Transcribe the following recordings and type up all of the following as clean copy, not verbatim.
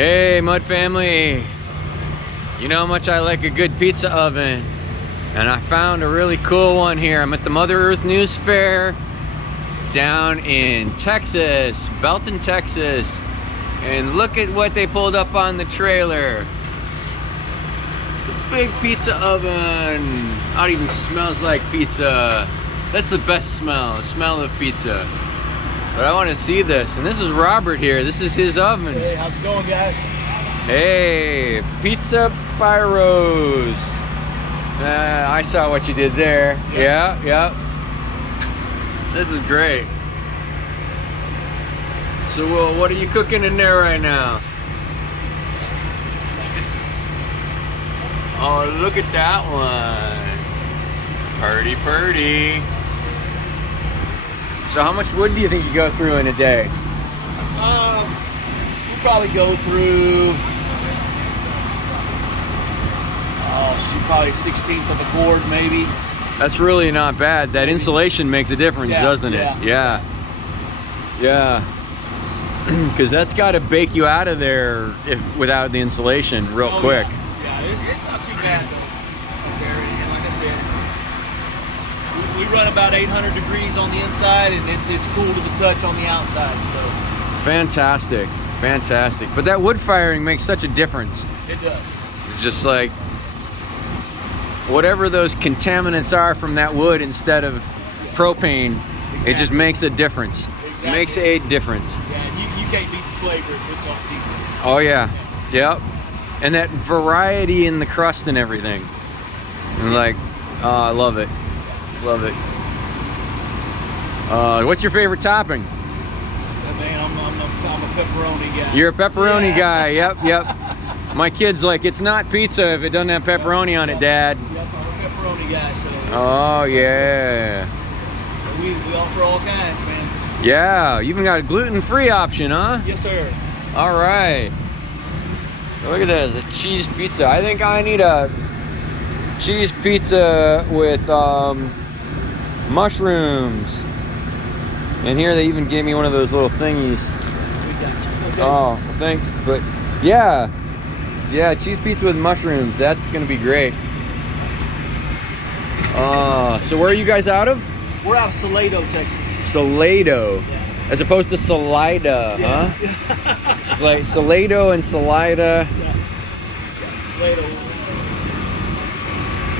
Hey, Mud family. You know how much I like a good pizza oven. And I found a really cool one here. I'm at the Mother Earth News Fair down in Texas, Belton, Texas. And look at what they pulled up on the trailer. It's a big pizza oven. Oh, it even smells like pizza. That's the best smell, the smell of pizza. But I want to see this. And this is Robert here. This is his oven. Hey, how's it going, guys? Hey, Pizza PieRos. I saw what you did there. Yeah. This is great. So, well, what are you cooking in there right now? Oh, look at that one. Purdy. So how much wood do you think you go through in a day? We'll probably go through, probably 1/16 of a cord, maybe. That's really not bad. That insulation makes a difference, doesn't it? Yeah. Because that's got to bake you out of there without the insulation real quick. Yeah, it's not too bad though. And like I said, we run about 800 degrees on the inside, and it's cool to the touch on the outside. So fantastic. But that wood firing makes such a difference. It does. It's just like whatever those contaminants are from that wood instead of propane, It just makes a difference. Exactly. It makes a difference. Yeah, you can't beat the flavor it puts on pizza. Oh yeah, yep. And that variety in the crust and everything. And like, I love it. What's your favorite topping? Man, I'm a pepperoni guy. You're a pepperoni guy. Yep. My kid's like, it's not pizza if it doesn't have pepperoni on it, Dad. Yep, I'm a pepperoni guy. So oh yeah. We offer all kinds, man. Yeah, you even got a gluten-free option, huh? Yes, sir. All right. Look at this, a cheese pizza. I think I need a cheese pizza with mushrooms. And here they even gave me one of those little thingies. Okay. Oh, thanks. But yeah, cheese pizza with mushrooms. That's gonna be great. So where are you guys out of? We're out of Salado, Texas. Salado, yeah. As opposed to Salida, yeah. Huh? It's like Salado and Salida. Yeah. Salado.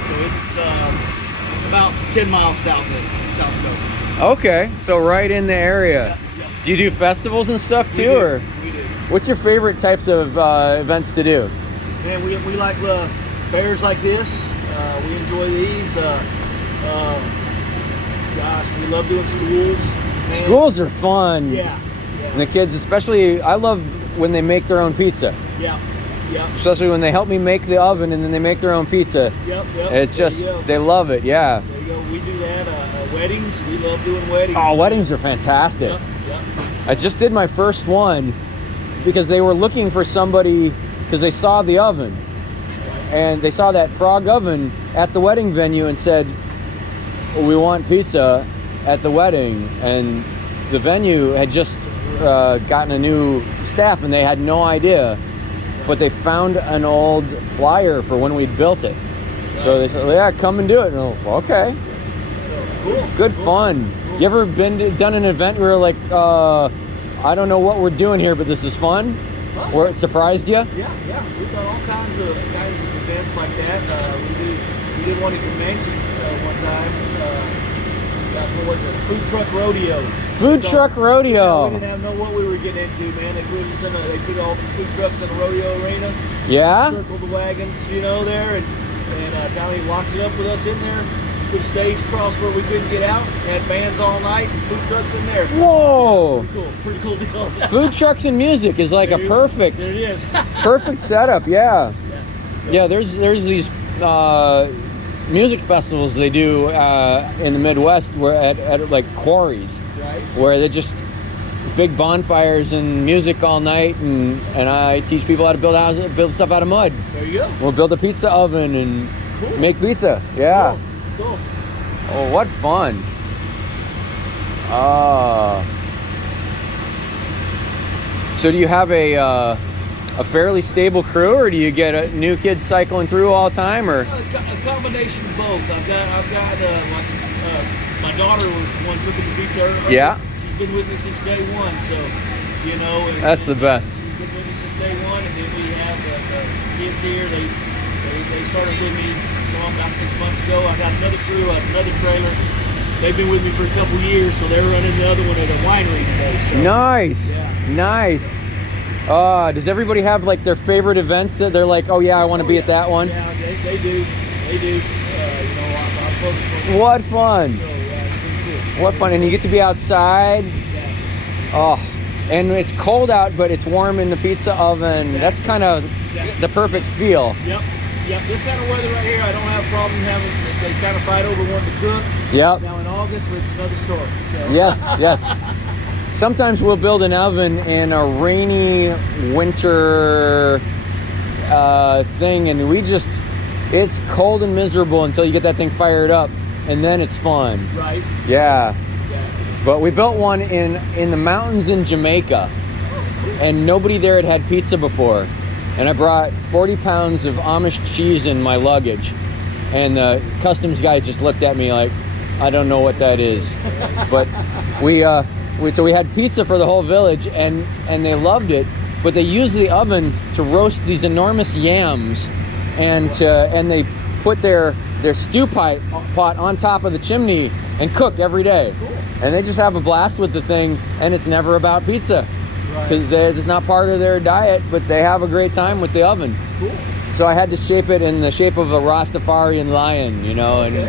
So it's about 10 miles south of Belton. Okay, so right in the area. Yeah. Do you do festivals and stuff too, or? We do. What's your favorite types of events to do? Man, we like fairs like this. We enjoy these. Gosh, we love doing schools. Man. Schools are fun. Yeah. And the kids, especially, I love when they make their own pizza. Yeah. Especially when they help me make the oven and then they make their own pizza. Yep. It's just, they love it, yeah. There you go. We do that. Weddings, we love doing weddings. Oh, weddings are fantastic. Yep. I just did my first one because they were looking for somebody, because they saw the oven. And they saw that frog oven at the wedding venue and said, well, we want pizza at the wedding. And the venue had just gotten a new staff and they had no idea. But they found an old flyer for when we built it. So they said, yeah, come and do it. And I'm like, okay. Cool. Good fun. You ever done an event where like, I don't know what we're doing here, but this is fun? Where it surprised you? Yeah. We've done all kinds of events like that. We did one at convention one time. What was it? Food truck rodeo. Food truck rodeo. We didn't know what we were getting into, man. They put all the food trucks in the rodeo arena. Yeah. Circled the wagons, there, and kind of locked it up with us in there. Put a stage across where we couldn't get out. Had bands all night and food trucks in there. Whoa! Pretty cool deal. Food trucks and music is like there a perfect, there it is. perfect setup. Yeah. So. Yeah. There's these music festivals they do in the Midwest where at like quarries, right? Where they just big bonfires and music all night, and I teach people how to build stuff out of mud. There you go. We'll build a pizza oven and cool. make pizza. Yeah. Cool. Oh, what fun. So do you have a a fairly stable crew, or do you get a new kid cycling through all the time, or? A combination of both. I've got my daughter was one cooking the pizza earlier. Yeah. She's been with me since day one, so you know. That's the best. She's been with me since day one, and then we have the kids here. They started with me about 6 months ago. I got another crew, another trailer. They've been with me for a couple years, so they're running the other one at a winery today. So, nice, yeah. Nice. Does everybody have like their favorite events that they're like, oh yeah, I want to be at that one? Yeah, they do. They do. You know, our folks. What fun! So, yeah, it's pretty cool. What fun! And you get to be outside. Exactly. Oh, and it's cold out, but it's warm in the pizza oven. Exactly. That's kind of the perfect feel. Yep. This kind of weather right here, I don't have a problem having. They kind of fight over wanting to cook. Yep. Now in August, it's another story. So. Yes. Sometimes we'll build an oven in a rainy winter thing, and it's cold and miserable until you get that thing fired up, and then it's fun. Right. Yeah. Exactly. But we built one in the mountains in Jamaica, and nobody there had had pizza before. And I brought 40 pounds of Amish cheese in my luggage, and the customs guy just looked at me like, I don't know what that is. But we had pizza for the whole village, and they loved it. But they used the oven to roast these enormous yams, and they put their stew pot on top of the chimney and cook every day. Cool. And they just have a blast with the thing, and it's never about pizza. Because it's not part of their diet, but they have a great time with the oven. Cool. So I had to shape it in the shape of a Rastafarian lion, you know, and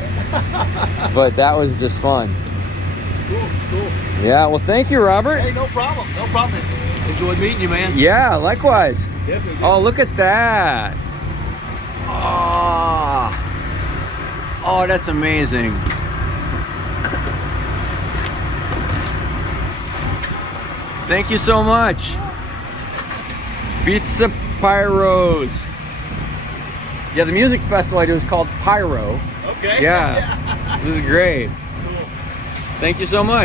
but that was just fun. Cool. Yeah, well, thank you, Robert. Hey, no problem. Enjoyed meeting you, man. Yeah, likewise. Definitely. Oh, look at that. Oh, that's amazing. Thank you so much. Pizza PieRos. Yeah, the music festival I do is called Pyro. Okay. Yeah. This is great. Cool. Thank you so much.